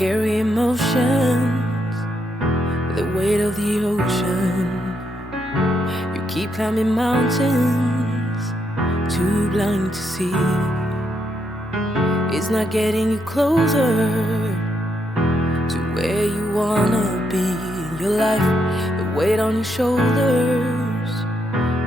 carry emotions, the weight of the ocean. You keep climbing mountains, too blind to see. It's not getting you closer to where you wanna be in your life. The weight on your shoulders,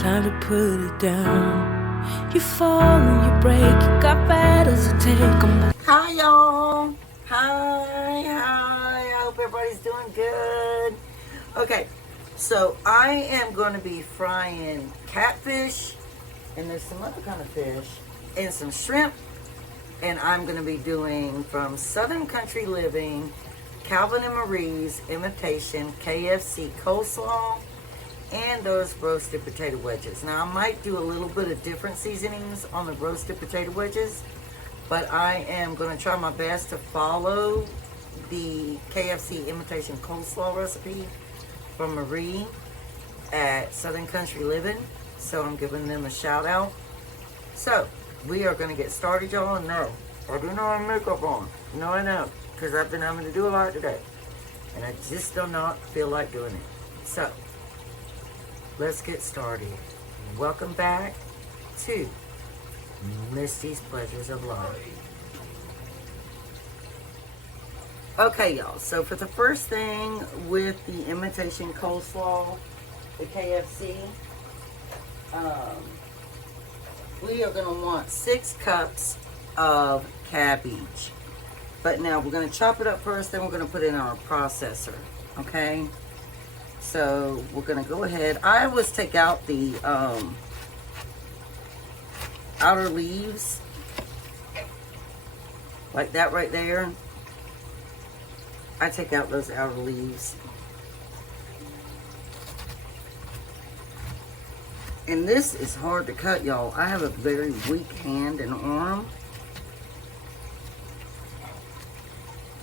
time to put it down. You fall and you break, you got battles to take on. Hi y'all. Hi. I hope everybody's doing good. Okay, so I am going to be frying catfish, and there's some other kind of fish, and some shrimp. And I'm going to be doing from Southern Country Living, Calvin and Marie's imitation KFC Coleslaw, and those roasted potato wedges. Now I might do a little bit of different seasonings on the roasted potato wedges, but I am going to try my best to follow the KFC imitation coleslaw recipe from Marie at Southern Country Living. So I'm giving them a shout out. So we are going to get started, y'all. No, I do not have makeup on. No, I know, because I've been having to do a lot today, and I just do not feel like doing it. So let's get started. Welcome back to Misty's Pleasures of Love. Okay, y'all. So for the first thing with the imitation coleslaw, the KFC, we are going to want 6 cups of cabbage. But now we're going to chop it up first, then we're going to put it in our processor. Okay? So we're going to go ahead. I always take out the outer leaves. Like that right there. I take out those outer leaves. And this is hard to cut, y'all. I have a very weak hand and arm,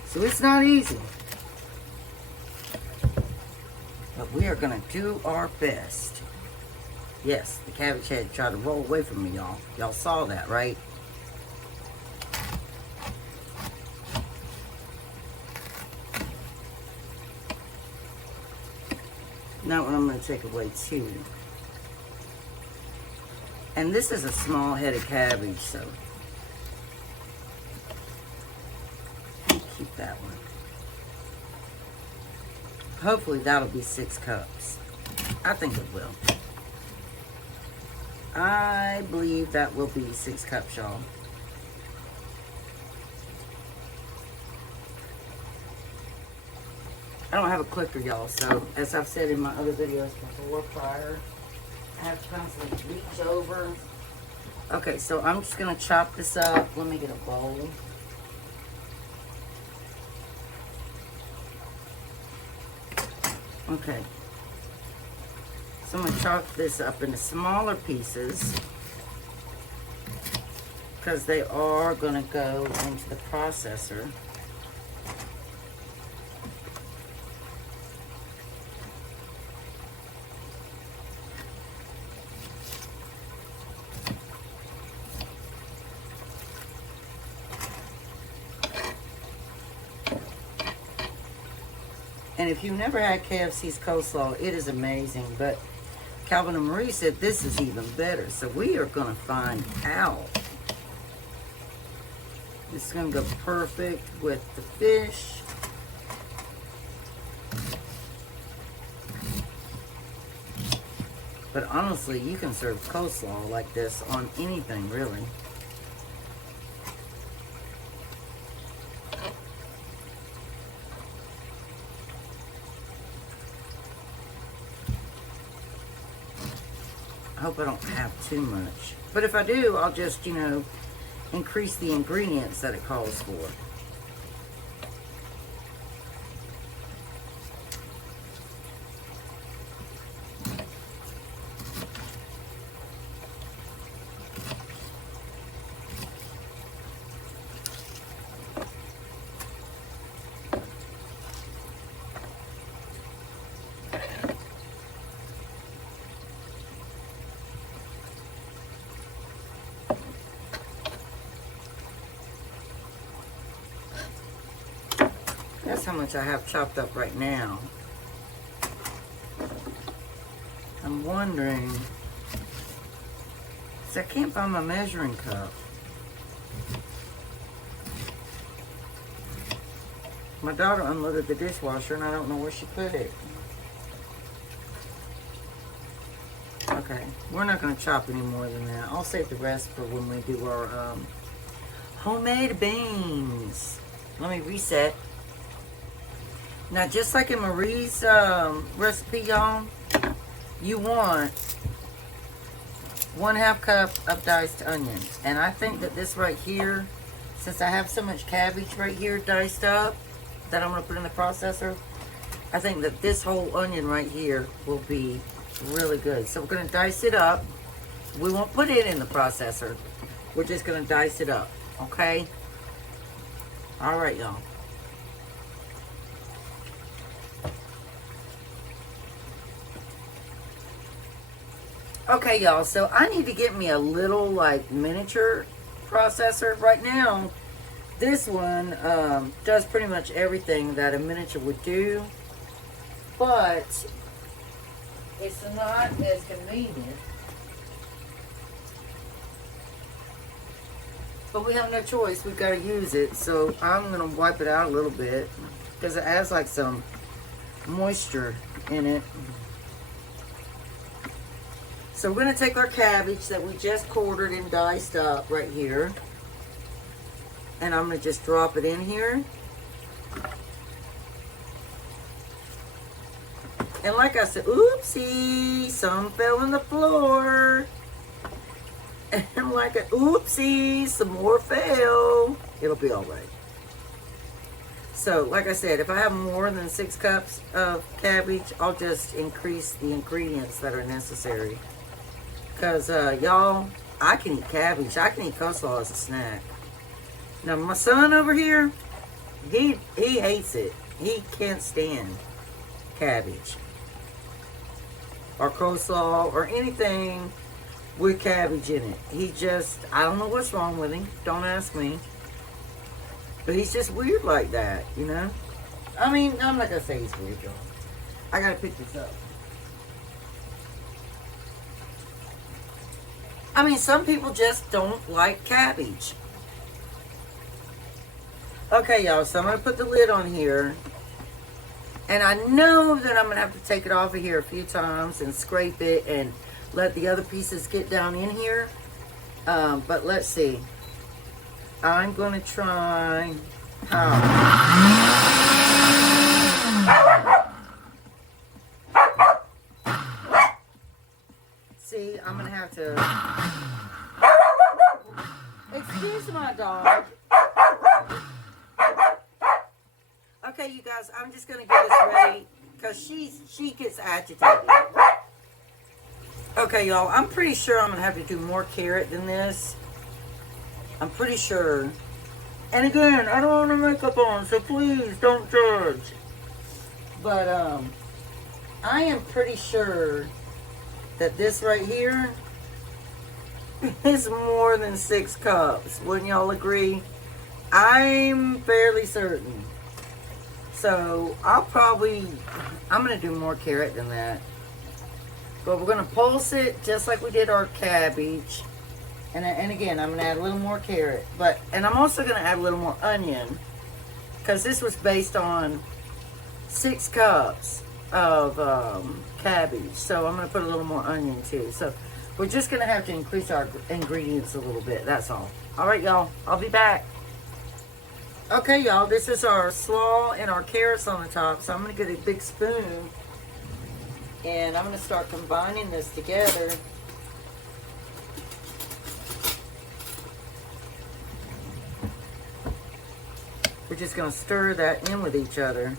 so it's not easy. But we are going to do our best. Yes, the cabbage head tried to roll away from me, y'all. Y'all saw that, right? Now what I'm going to take away too. And this is a small-headed cabbage, so keep that one. Hopefully that'll be 6 cups. I think it will. I believe that will be 6 cups, y'all. I don't have a clicker, y'all, so as I've said in my other videos before prior, I have to constantly reach over. Okay, so I'm just going to chop this up. Let me get a bowl. Okay. So I'm going to chop this up into smaller pieces, because they are going to go into the processor. And if you've never had KFC's coleslaw, it is amazing. But Calvin and Marie said this is even better. So we are going to find out. This is going to go perfect with the fish. But honestly, you can serve coleslaw like this on anything, really. I hope I don't have too much. But if I do, I'll just, increase the ingredients that it calls for. That's how much I have chopped up right now. I'm wondering, I can't find my measuring cup. My daughter unloaded the dishwasher and I don't know where she put it. Okay, we're not going to chop any more than that. I'll save the rest for when we do our homemade beans. Let me reset. Now, just like in Marie's recipe, y'all, you want 1/2 cup of diced onion. And I think that this right here, since I have so much cabbage right here diced up that I'm going to put in the processor, I think that this whole onion right here will be really good. So we're going to dice it up. We won't put it in the processor. We're just going to dice it up. Okay? All right, y'all. Okay, y'all, so I need to get me a little, like, miniature processor. Right now, this one does pretty much everything that a miniature would do, but it's not as convenient. But we have no choice. We've got to use it, so I'm going to wipe it out a little bit because it has, like, some moisture in it. So we're going to take our cabbage that we just quartered and diced up right here. And I'm going to just drop it in here. And like I said, oopsie, some fell on the floor. And like a oopsie, some more fell. It'll be all right. So, like I said, if I have more than 6 cups of cabbage, I'll just increase the ingredients that are necessary. Because, y'all, I can eat cabbage. I can eat coleslaw as a snack. Now, my son over here, he hates it. He can't stand cabbage. Or coleslaw or anything with cabbage in it. He just, I don't know what's wrong with him. Don't ask me. But he's just weird like that, you know? I mean, I'm not going to say he's weird, y'all. I got to pick this up. I mean, some people just don't like cabbage. Okay, y'all, so I'm going to put the lid on here. And I know that I'm going to have to take it off of here a few times and scrape it and let the other pieces get down in here. But let's see. I'm going to try See, I'm going to have to... Excuse my dog. Okay, you guys, I'm just going to get this ready because she gets agitated. Okay, y'all, I'm pretty sure I'm going to have to do more carrot than this. I'm pretty sure. And again, I don't want to makeup on, so please don't judge. But I am pretty sure that this right here is more than 6 cups. Wouldn't y'all agree? I'm fairly certain. So I'm going to do more carrot than that. But we're going to pulse it just like we did our cabbage. And again, I'm going to add a little more carrot. And I'm also going to add a little more onion. Because this was based on 6 cups of cabbage. So I'm going to put a little more onion too. So we're just going to have to increase our ingredients a little bit. That's all. All right, y'all. I'll be back. Okay, y'all. This is our slaw and our carrots on the top. So I'm going to get a big spoon. And I'm going to start combining this together. We're just going to stir that in with each other.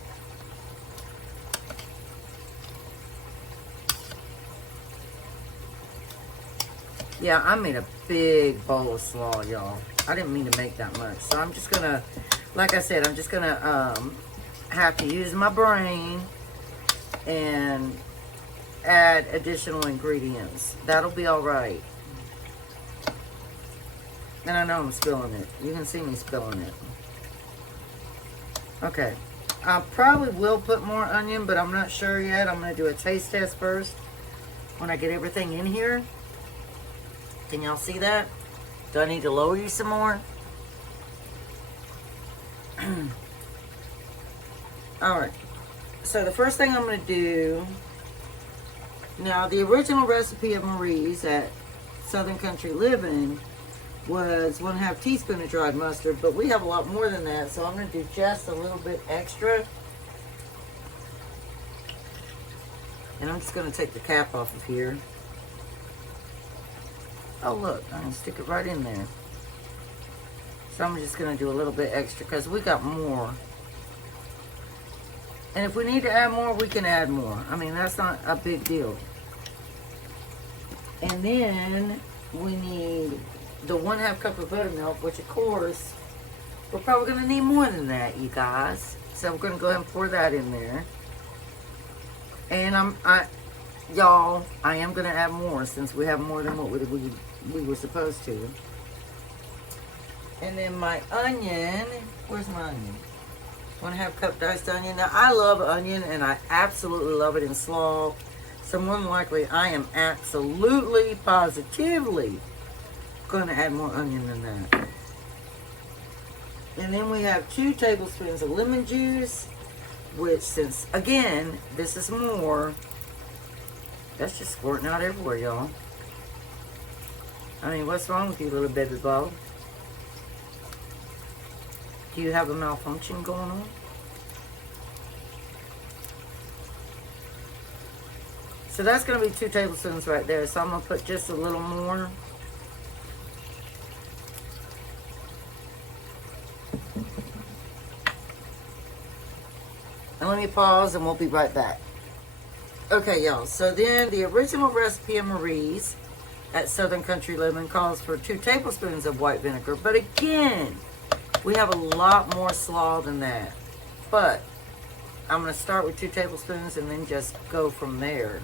Yeah, I made a big bowl of slaw, y'all. I didn't mean to make that much. So I'm just going to, like I said, I'm just going to have to use my brain and add additional ingredients. That'll be all right. And I know I'm spilling it. You can see me spilling it. Okay. I probably will put more onion, but I'm not sure yet. I'm going to do a taste test first when I get everything in here. Can y'all see that? Do I need to lower you some more? Alright. So the first thing I'm going to do... Now, the original recipe of Marie's at Southern Country Living was 1/2 teaspoon of dried mustard, but we have a lot more than that, so I'm going to do just a little bit extra. And I'm just going to take the cap off of here. Oh look, I can stick it right in there. So I'm just going to do a little bit extra because we got more. And if we need to add more, we can add more. I mean, that's not a big deal. And then we need the 1/2 cup of buttermilk, which of course, we're probably going to need more than that, you guys. So we're going to go ahead and pour that in there. And y'all, I am going to add more since we have more than what we were supposed to. And then my onion, where's my onion? 1/2 cup diced onion. Now, I love onion, and I absolutely love it in slaw. So more than likely, I am absolutely, positively going to add more onion than that. And then we have 2 tablespoons of lemon juice, which, since, again, this is more, that's just squirting out everywhere, y'all. I mean, what's wrong with you, little baby ball? Do you have a malfunction going on? So that's going to be 2 tablespoons right there. So I'm going to put just a little more. And let me pause and we'll be right back. Okay, y'all. So then the original recipe of Marie's at Southern Country Living calls for 2 tablespoons of white vinegar. But again, we have a lot more slaw than that. But I'm going to start with 2 tablespoons and then just go from there.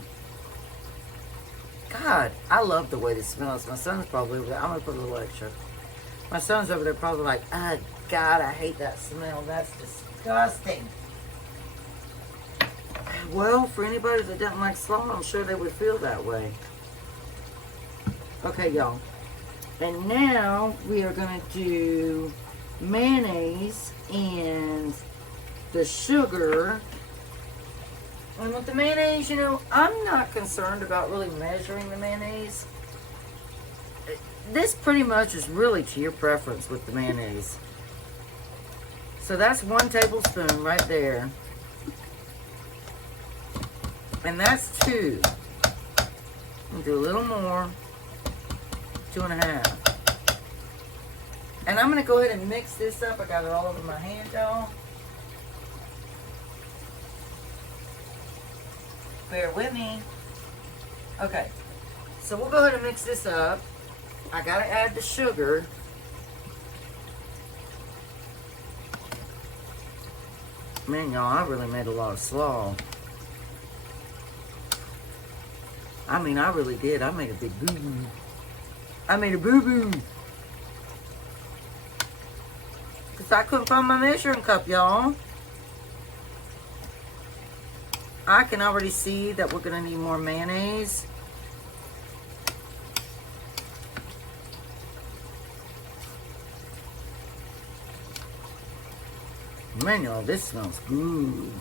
God, I love the way this smells. My son's probably over there. I'm going to put a little extra. My son's over there probably like, oh, God, I hate that smell. That's disgusting. Well, for anybody that doesn't like slaw, I'm sure they would feel that way. Okay, y'all. And now we are going to do mayonnaise and the sugar. And with the mayonnaise, you know, I'm not concerned about really measuring the mayonnaise. This pretty much is really to your preference with the mayonnaise. So that's 1 tablespoon right there. And that's 2. I'll do a little more. 2.5. And I'm going to go ahead and mix this up. I got it all over my hand, y'all. Bear with me. Okay. So we'll go ahead and mix this up. I got to add the sugar. Man, y'all, I really made a lot of slaw. I mean, I really did. I made a big boo-boo. I made a boo-boo. Because I couldn't find my measuring cup, y'all. I can already see that we're going to need more mayonnaise. Man, y'all, this smells good.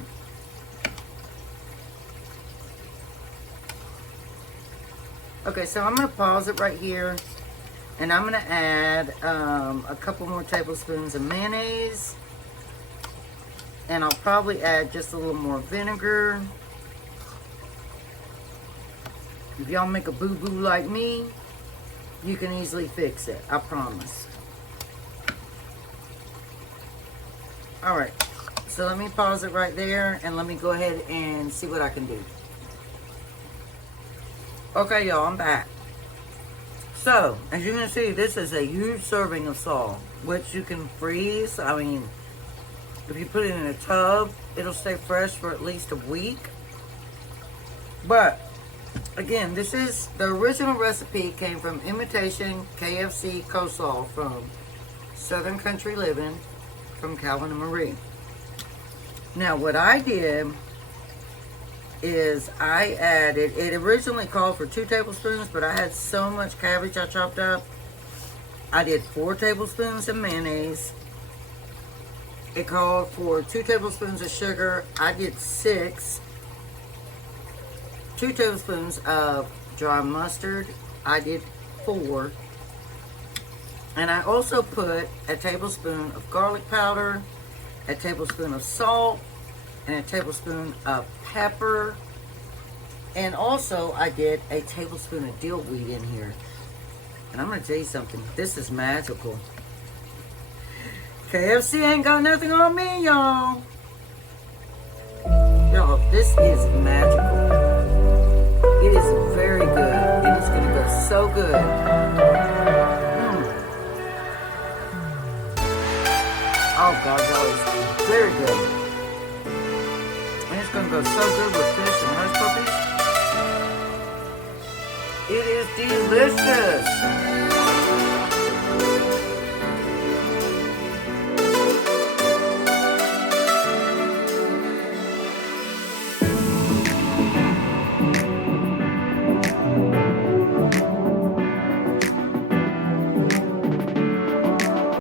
Okay, so I'm going to pause it right here. And I'm going to add a couple more tablespoons of mayonnaise. And I'll probably add just a little more vinegar. If y'all make a boo-boo like me, you can easily fix it. I promise. Alright, so let me pause it right there and let me go ahead and see what I can do. Okay, y'all, I'm back. So, as you can see, this is a huge serving of slaw, which you can freeze. I mean, if you put it in a tub, it'll stay fresh for at least a week. But, again, this is, the original recipe came from Imitation KFC Coleslaw from Southern Country Living from Calvin and Marie. Now what I did is I added, it originally called for 2 tablespoons, but I had so much cabbage I chopped up. I did 4 tablespoons of mayonnaise. It called for 2 tablespoons of sugar. I did 6. 2 tablespoons of dry mustard. I did 4. And I also put a tablespoon of garlic powder, a tablespoon of salt, and a tablespoon of pepper. And also I did a tablespoon of dill weed in here. And I'm going to tell you something. This is magical. KFC ain't got nothing on me, y'all. Y'all, this is magical. It is very good. And it's going to go so good. Oh, God, that was very good. And it's going to go so good with fish and hush puppies. It is delicious.